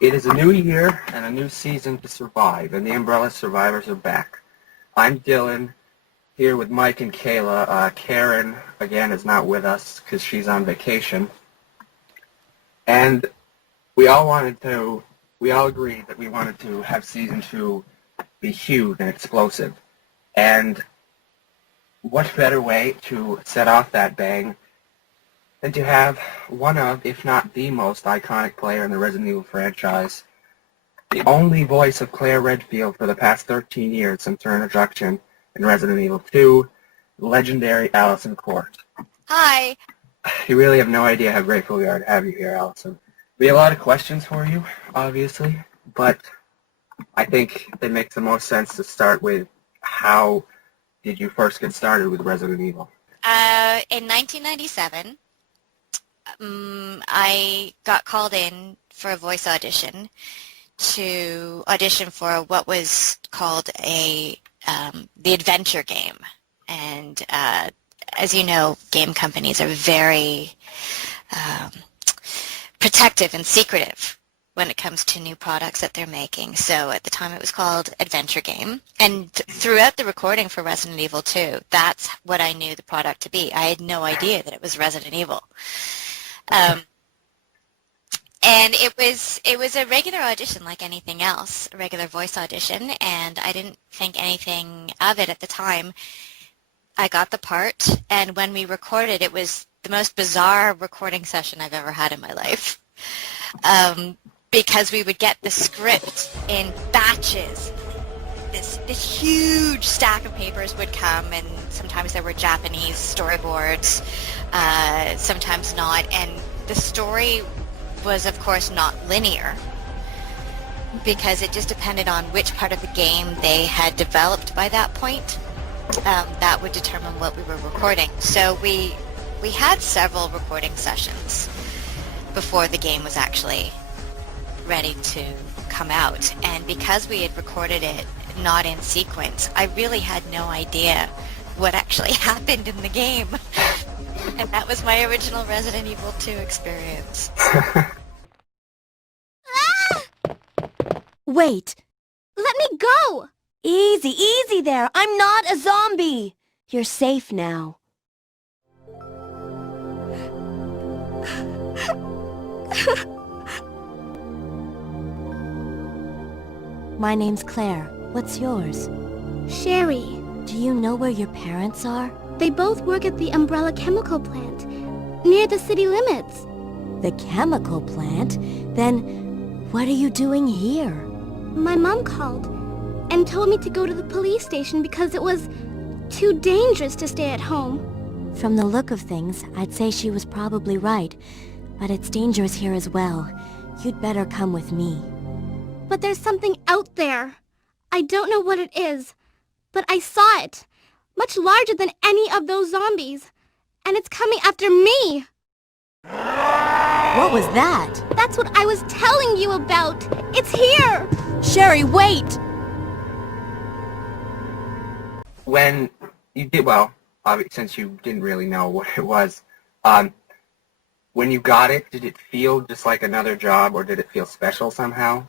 It is a new year and a new season to survive, and the Umbrella Survivors are back. I'm Dylan, here with Mike and Kayla. Karen, again, is not with us because she's on vacation. And we all agreed that we wanted to have Season 2 be huge and explosive. And what better way to set off that bang than to have one of, if not the most iconic player in the Resident Evil franchise, the only voice of Claire Redfield for the past 13 years since her introduction in Resident Evil 2, legendary Alyson Court. Hi. You really have no idea how grateful we are to have you here, Alyson. We have a lot of questions for you, obviously, but I think it makes the most sense to start with how did you first get started with Resident Evil? In 1997, I got called in for a voice audition to audition for what was called the adventure game. And as you know, game companies are very protective and secretive when it comes to new products that they're making. So at the time it was called Adventure Game. And throughout the recording for Resident Evil 2, that's what I knew the product to be. I had no idea that it was Resident Evil. And it was a regular audition like anything else, a regular voice audition, and I didn't think anything of it at the time. I got the part, and when we recorded, it was the most bizarre recording session I've ever had in my life. Because we would get the script in batches. This huge stack of papers would come, and sometimes there were Japanese storyboards, sometimes not, and the story was, of course, not linear because it just depended on which part of the game they had developed by that point. That would determine what we were recording. So we had several recording sessions before the game was actually ready to come out, and because we had recorded it not in sequence, I really had no idea what actually happened in the game. And that was my original Resident Evil 2 experience. Wait! Let me go! Easy, easy there! I'm not a zombie! You're safe now. My name's Claire. What's yours? Sherry. Do you know where your parents are? They both work at the Umbrella chemical plant, near the city limits. The chemical plant? Then what are you doing here? My mom called and told me to go to the police station because it was too dangerous to stay at home. From the look of things, I'd say she was probably right. But it's dangerous here as well. You'd better come with me. But there's something out there. I don't know what it is, but I saw it. Much larger than any of those zombies. And it's coming after me. What was that? That's what I was telling you about. It's here. Sherry, wait! When you did, since you didn't really know what it was, when you got it, did it feel just like another job, or did it feel special somehow?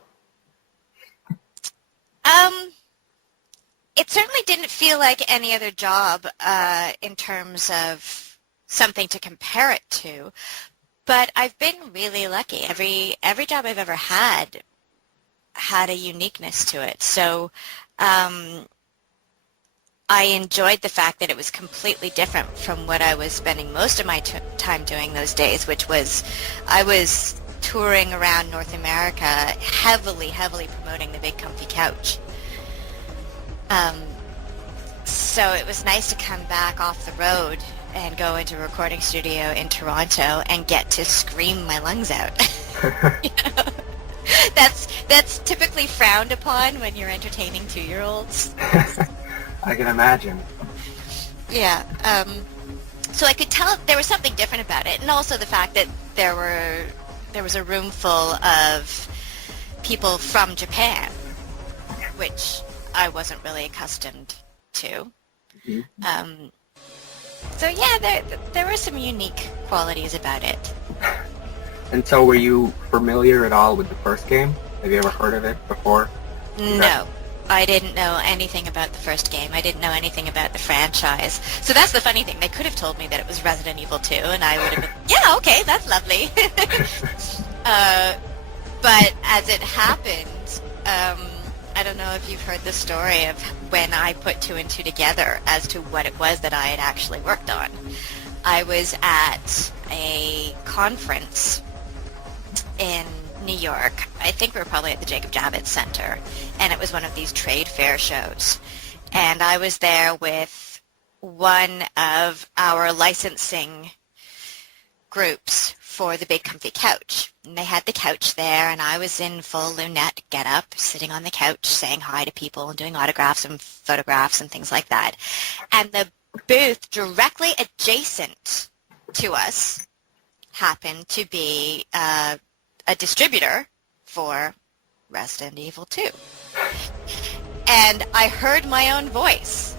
It certainly didn't feel like any other job in terms of something to compare it to, but I've been really lucky. Every job I've ever had a uniqueness to it. So I enjoyed the fact that it was completely different from what I was spending most of my time doing those days, which was I was touring around North America, heavily promoting the Big Comfy Couch. So it was nice to come back off the road and go into a recording studio in Toronto and get to scream my lungs out. You know? That's typically frowned upon when you're entertaining 2-year-olds. I can imagine. Yeah. So I could tell there was something different about it, and also the fact that there was a room full of people from Japan, which I wasn't really accustomed to. Mm-hmm. So yeah, there were some unique qualities about it. And so were you familiar at all with the first game? Have you ever heard of it before? No. I didn't know anything about the first game. I didn't know anything about the franchise. So that's the funny thing. They could have told me that it was Resident Evil 2, and I would have been, yeah, okay, that's lovely. But as it happened, I don't know if you've heard the story of when I put two and two together as to what it was that I had actually worked on. I was at a conference in New York. I think we were probably at the Jacob Javits Center, and it was one of these trade fair shows. And I was there with one of our licensing groups for the Big Comfy Couch. And they had the couch there, and I was in full lunette get-up, sitting on the couch, saying hi to people and doing autographs and photographs and things like that. And the booth directly adjacent to us happened to be a distributor for Resident Evil 2. And I heard my own voice.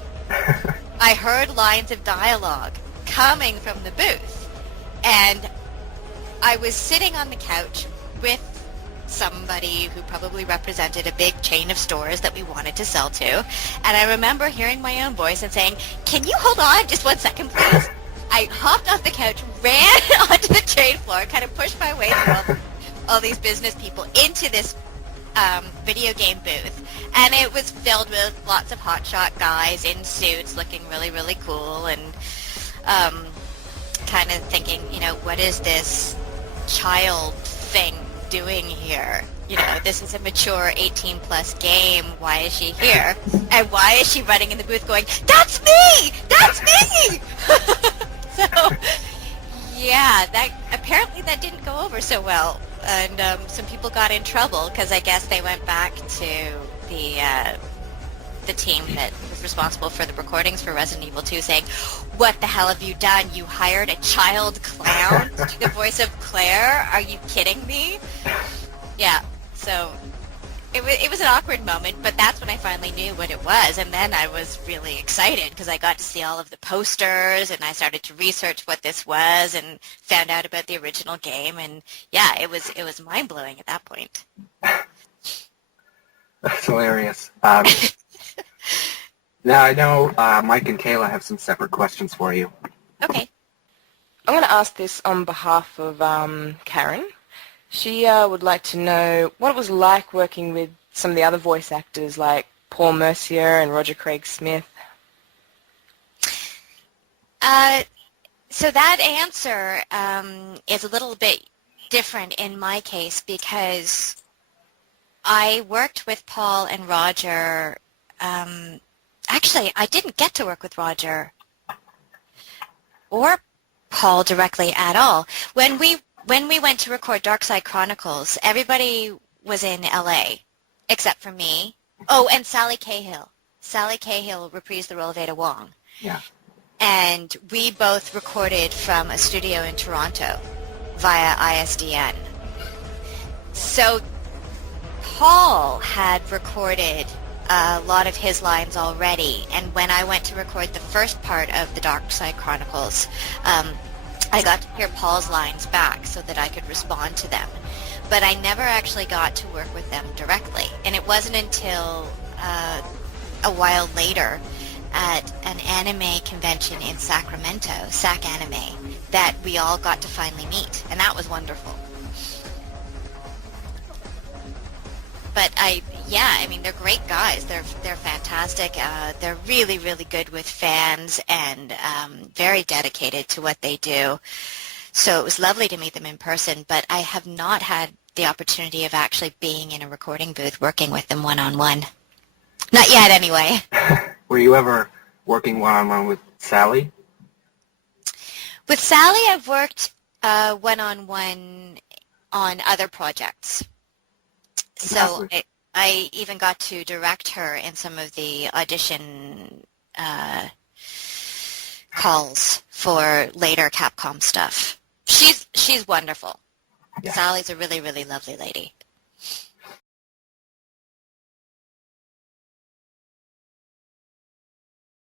I heard lines of dialogue coming from the booth. And I was sitting on the couch with somebody who probably represented a big chain of stores that we wanted to sell to. And I remember hearing my own voice and saying, "Can you hold on just 1 second, please?" I hopped off the couch, ran onto the trade floor, kind of pushed my way through all these business people into this video game booth. And it was filled with lots of hotshot guys in suits looking really, really cool, and kind of thinking, what is this child thing doing here? This is a mature 18-plus game. Why is she here? And why is she running in the booth going, "That's me! That's me!" So, yeah, apparently that didn't go over so well. And some people got in trouble because I guess they went back to the team that was responsible for the recordings for Resident Evil 2 saying, "What the hell have you done? You hired a child clown to do the voice of Claire? Are you kidding me?" Yeah, so it was an awkward moment, but that's when I finally knew what it was, and then I was really excited because I got to see all of the posters, and I started to research what this was and found out about the original game, and yeah, it was mind-blowing at that point. That's hilarious. Now I know Mike and Kayla have some separate questions for you. Okay. I'm going to ask this on behalf of Karen. She would like to know what it was like working with some of the other voice actors like Paul Mercier and Roger Craig Smith. So that answer is a little bit different in my case because I worked with Paul and Roger. Actually, I didn't get to work with Roger or Paul directly at all. When we went to record Dark Side Chronicles, everybody was in LA except for me. Oh, and Sally Cahill. Sally Cahill reprised the role of Ada Wong. Yeah. And we both recorded from a studio in Toronto via ISDN. So Paul had recorded a lot of his lines already, and when I went to record the first part of the Dark Side Chronicles, I got to hear Paul's lines back so that I could respond to them. But I never actually got to work with them directly, and it wasn't until a while later at an anime convention in Sacramento, SAC Anime, that we all got to finally meet, and that was wonderful. But they're great guys. They're fantastic. They're really, really good with fans and very dedicated to what they do. So it was lovely to meet them in person, but I have not had the opportunity of actually being in a recording booth working with them one-on-one. Not yet, anyway. Were you ever working one-on-one with Sally? With Sally, I've worked one-on-one on other projects. So I even got to direct her in some of the audition calls for later Capcom stuff. She's wonderful. Yeah. Sally's a really, really lovely lady.